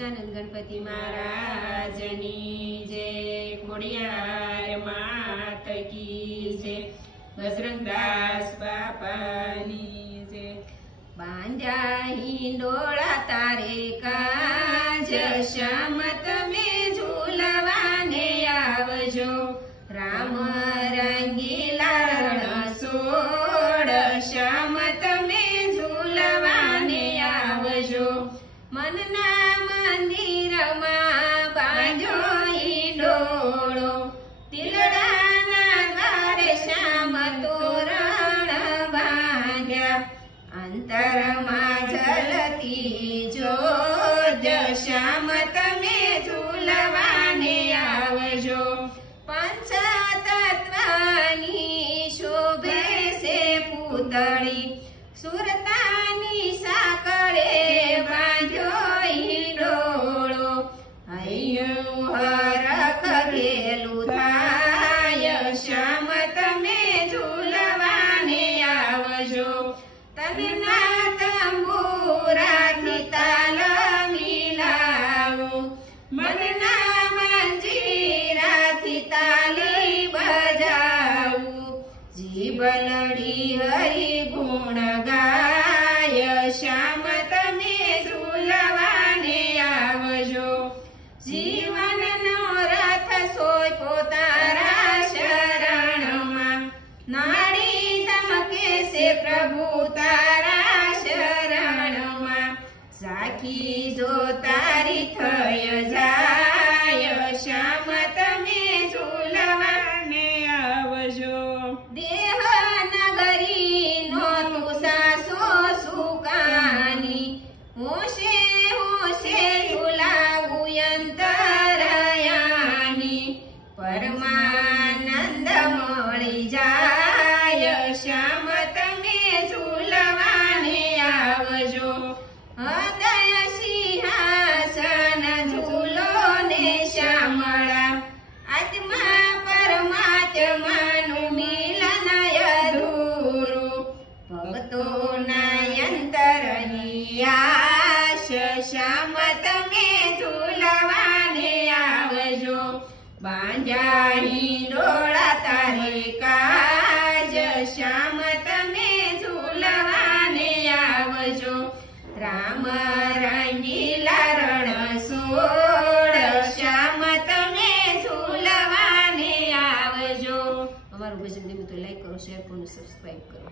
ગજાનંદ ગણપતિ મહારાજની જય। ખોડિયાર માત કી જય। બજરંગદાસ બાપાની જય। બાંધ્યા હિંડોળા તારે કાજ શ્યામ તમે ઝૂલવાને આવજો। રામ રંગીલા રણછોડ શ્યામ તમે ઝૂલવાને આવજો। મનના મંદિરમાં બાંધો હિંડોળો, તિલડાના દ્વારે શ્યામ તોરણ બાંધ્યા। અંતરમાં ઝલતી જ્યોત શ્યામ તમે ઝૂલવાને આવજો। પંચતત્વની શોભે છે પૂતળી, સુરતાની સાંકળે બાંધ્યો હિંડોળો। હૈયું હરખ ઘેલું થાય શ્યામ તમે ઝૂલવાને આવજો। તનના તંબુરાથી તાલ મિલાવું, મનના મંજીરાથી તાલી બજાવું। જીવલડી હરિ ગુણ ગાય શ્યામ તમે ઝૂલવાને આવજો। જીવનનો રથ સોંપો તારા શરણમાં, નાડી ધમકે છે પ્રભુ તારા શરણમાં। સાખી જો તારી થઈ જાય શ્યામ તમે ઝૂલવાને આવજો। દેહ નગરી નો તું સાસો સુકાની, હોશે હોશે ઝૂલાવું અંતરયાની। પરમાનંદ મળી જાય શ્યામ તમે ઝૂલવાને આવજો। હૃદય સિંહાસન ઝૂલો ને શ્યામળા, આત્મા પરમાત્માનું મિલન અધૂરું। ભક્તોના અંતરની આશ શ્યામ તમે ઝૂલવાને આવજો। બાંધ્યા હિંડોળા તારે કાજ શ્યામ તમે ઝૂલવાને આવજો। રામ રંગીલા રણછોડ શ્યામ તમે ઝૂલવાને આવજો। અમારું ભજન ગમ્યું તો લાઈક કરો, શેર કરો, સબસ્ક્રાઈબ કરો।